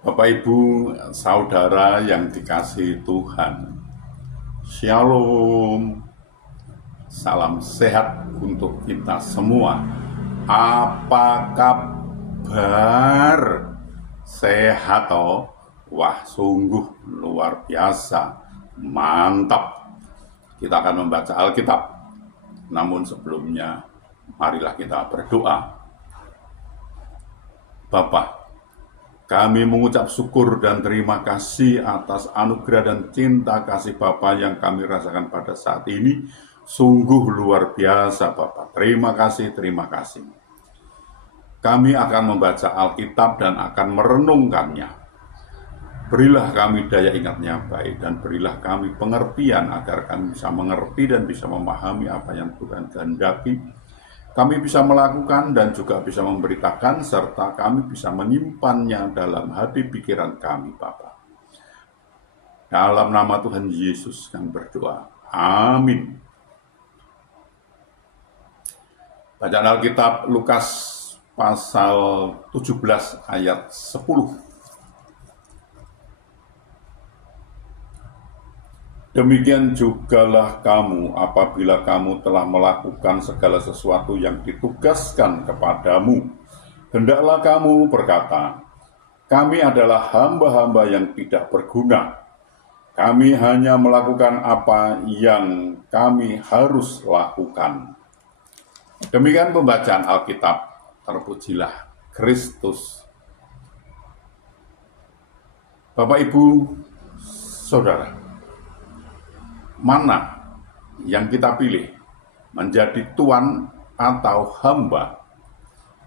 Bapak, Ibu, saudara yang dikasihi Tuhan, Shalom, salam sehat untuk kita semua. Apa kabar? Sehat toh? Wah, sungguh luar biasa, mantap. Kita akan membaca Alkitab, namun sebelumnya marilah kita berdoa. Bapa, kami mengucap syukur dan terima kasih atas anugerah dan cinta kasih Bapa yang kami rasakan pada saat ini. Sungguh luar biasa Bapa. Terima kasih, terima kasih. Kami akan membaca Alkitab dan akan merenungkannya. Berilah kami daya ingatnya baik, dan berilah kami pengertian agar kami bisa mengerti dan bisa memahami apa yang Tuhan kehendaki. Kami bisa melakukan dan juga bisa memberitakan, serta kami bisa menyimpannya dalam hati pikiran kami, Bapa. Dalam nama Tuhan Yesus kami berdoa. Amin. Bacaan Alkitab Lukas pasal 17 ayat 10. Demikian jugalah kamu apabila kamu telah melakukan segala sesuatu yang ditugaskan kepadamu. Hendaklah kamu berkata, kami adalah hamba-hamba yang tidak berguna. Kami hanya melakukan apa yang kami harus lakukan. Demikian pembacaan Alkitab. Terpujilah Kristus. Bapak, Ibu, saudara, mana yang kita pilih, menjadi tuan atau hamba,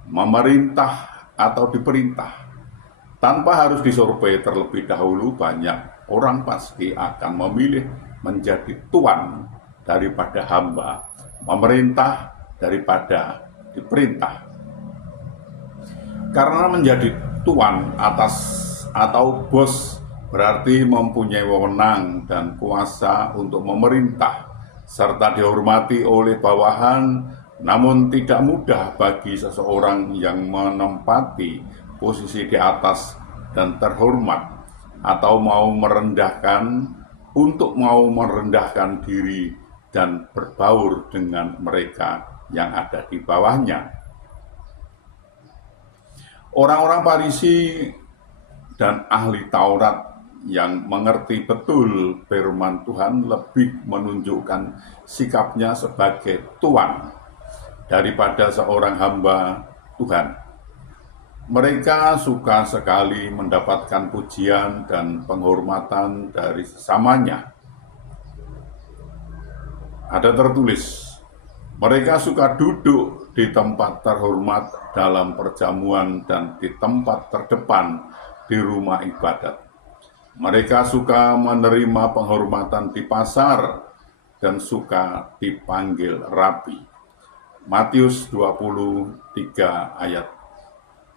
memerintah atau diperintah? Tanpa harus disurvei terlebih dahulu, banyak orang pasti akan memilih menjadi tuan daripada hamba, memerintah daripada diperintah. Karena menjadi tuan atas atau bos berarti mempunyai wewenang dan kuasa untuk memerintah, serta dihormati oleh bawahan. Namun tidak mudah bagi seseorang yang menempati posisi di atas dan terhormat, atau mau merendahkan diri dan berbaur dengan mereka yang ada di bawahnya. Orang-orang Farisi dan ahli Taurat yang mengerti betul firman Tuhan lebih menunjukkan sikapnya sebagai tuan daripada seorang hamba Tuhan. Mereka suka sekali mendapatkan pujian dan penghormatan dari sesamanya. Ada tertulis, mereka suka duduk di tempat terhormat dalam perjamuan dan di tempat terdepan di rumah ibadat. Mereka suka menerima penghormatan di pasar dan suka dipanggil rabi. Matius 23 ayat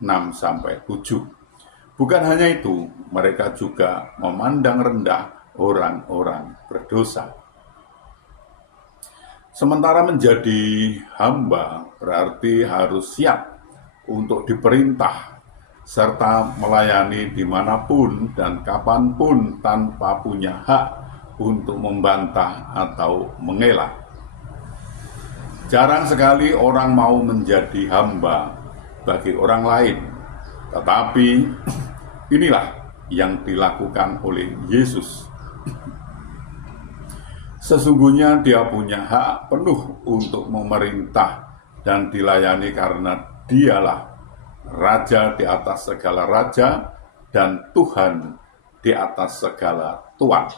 6-7. Bukan hanya itu, mereka juga memandang rendah orang-orang berdosa. Sementara menjadi hamba berarti harus siap untuk diperintah, serta melayani dimanapun dan kapanpun tanpa punya hak untuk membantah atau mengelak. Jarang sekali orang mau menjadi hamba bagi orang lain, tetapi inilah yang dilakukan oleh Yesus. Sesungguhnya dia punya hak penuh untuk memerintah dan dilayani karena dialah Raja di atas segala raja dan Tuhan di atas segala tuan.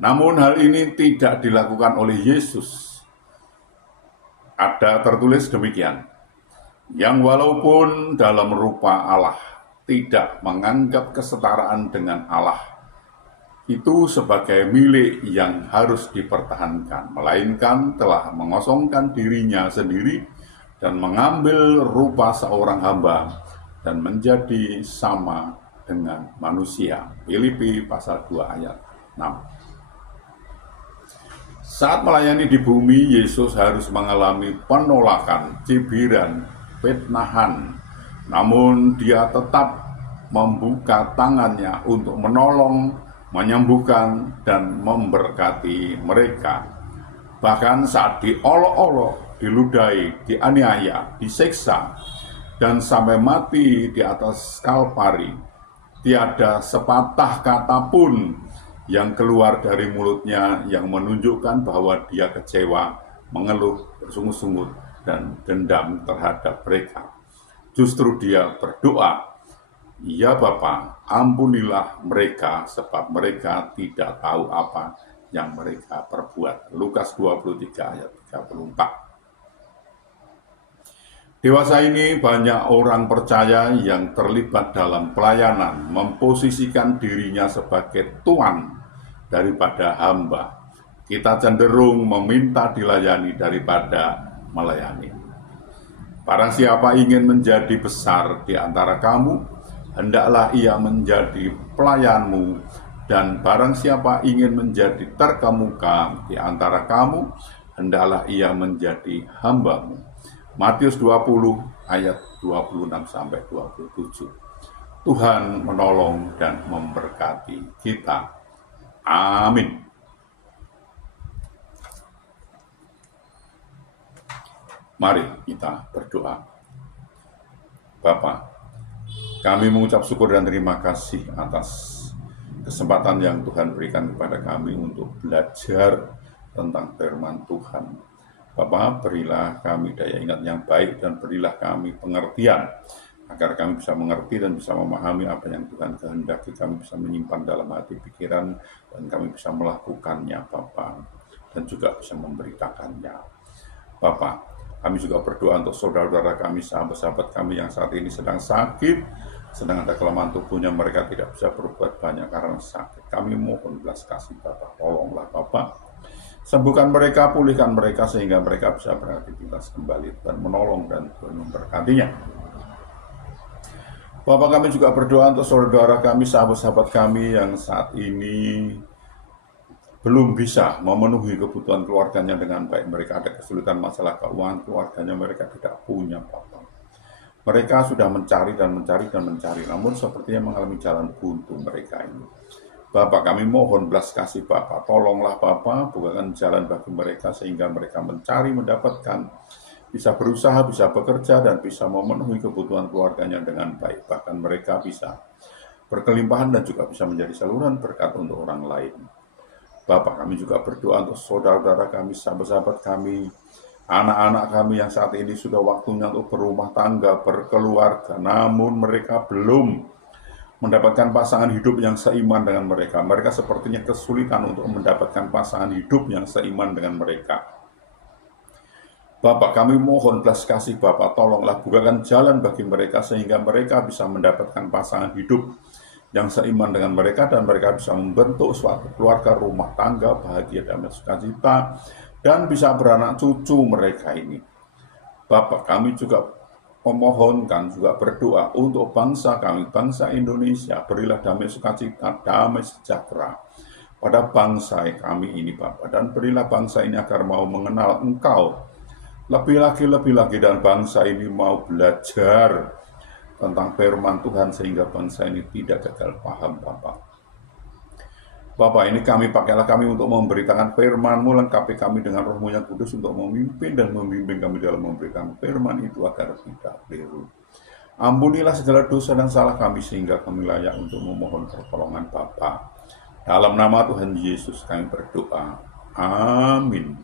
Namun hal ini tidak dilakukan oleh Yesus. Ada tertulis demikian, yang walaupun dalam rupa Allah tidak menganggap kesetaraan dengan Allah itu sebagai milik yang harus dipertahankan, melainkan telah mengosongkan dirinya sendiri dan mengambil rupa seorang hamba dan menjadi sama dengan manusia. Filipi pasal 2 ayat 6. Saat melayani di bumi, Yesus harus mengalami penolakan, cibiran, fitnahan. Namun dia tetap membuka tangannya untuk menolong, menyembuhkan, dan memberkati mereka. Bahkan saat diolok-olok, diludahi, dianiaya, disiksa, dan sampai mati di atas Kalpari, tiada sepatah kata pun yang keluar dari mulutnya yang menunjukkan bahwa dia kecewa, mengeluh, bersungut-sungut, dan dendam terhadap mereka. Justru dia berdoa, "Ya Bapa, ampunilah mereka sebab mereka tidak tahu apa yang mereka perbuat." Lukas 23 ayat 34. Dewasa ini banyak orang percaya yang terlibat dalam pelayanan, memposisikan dirinya sebagai tuan daripada hamba. Kita cenderung meminta dilayani daripada melayani. Barang siapa ingin menjadi besar di antara kamu, hendaklah ia menjadi pelayanmu, dan barang siapa ingin menjadi terkemuka di antara kamu, hendaklah ia menjadi hambamu. Matius 20 ayat 26-27. Tuhan menolong dan memberkati kita. Amin. Mari kita berdoa. Bapa, kami mengucap syukur dan terima kasih atas kesempatan yang Tuhan berikan kepada kami untuk belajar tentang firman Tuhan. Bapa, berilah kami daya ingat yang baik dan berilah kami pengertian agar kami bisa mengerti dan bisa memahami apa yang Tuhan kehendaki. Kami bisa menyimpan dalam hati pikiran dan kami bisa melakukannya, Bapa, dan juga bisa memberitakannya. Bapa, kami juga berdoa untuk saudara-saudara kami, sahabat-sahabat kami yang saat ini sedang sakit, sedang ada kelemahan tubuhnya, mereka tidak bisa berbuat banyak karena sakit. Kami mohon belas kasih Bapa, tolonglah Bapa, sembuhkan mereka, pulihkan mereka sehingga mereka bisa beraktivitas kembali dan menolong dan memberkatinya. Bapa, kami juga berdoa untuk saudara kami, sahabat-sahabat kami yang saat ini belum bisa memenuhi kebutuhan keluarganya dengan baik. Mereka ada kesulitan masalah keuangan keluarganya, mereka tidak punya Bapa. Mereka sudah mencari dan mencari dan mencari, namun sepertinya mengalami jalan buntu mereka ini. Bapa, kami mohon belas kasih Bapa, tolonglah Bapa, bukakan jalan bagi mereka sehingga mereka mencari, mendapatkan, bisa berusaha, bisa bekerja, dan bisa memenuhi kebutuhan keluarganya dengan baik. Bahkan mereka bisa berkelimpahan dan juga bisa menjadi saluran berkat untuk orang lain. Bapak, kami juga berdoa untuk saudara-saudara kami, sahabat-sahabat kami, anak-anak kami yang saat ini sudah waktunya untuk berumah tangga, berkeluarga, namun mereka belum mendapatkan pasangan hidup yang seiman dengan mereka. Mereka sepertinya kesulitan untuk mendapatkan pasangan hidup yang seiman dengan mereka. Bapak, kami mohon belas kasih Bapak, tolonglah bukakan jalan bagi mereka sehingga mereka bisa mendapatkan pasangan hidup yang seiman dengan mereka dan mereka bisa membentuk suatu keluarga, rumah tangga, bahagia dan sukacita, dan bisa beranak cucu mereka ini. Bapak, kami juga memohonkan, juga berdoa untuk bangsa kami, bangsa Indonesia, berilah damai sukacita, damai sejahtera pada bangsa kami ini Bapak, dan berilah bangsa ini agar mau mengenal Engkau lebih lagi, dan bangsa ini mau belajar tentang firman Tuhan sehingga bangsa ini tidak gagal paham Bapak. Bapak, ini pakailah kami untuk memberitakan firman-Mu, lengkapi kami dengan Roh-Mu yang kudus untuk memimpin dan membimbing kami dalam memberikan firman itu agar tidak keliru. Ampunilah segala dosa dan salah kami sehingga kami layak untuk memohon pertolongan Bapa. Dalam nama Tuhan Yesus kami berdoa. Amin.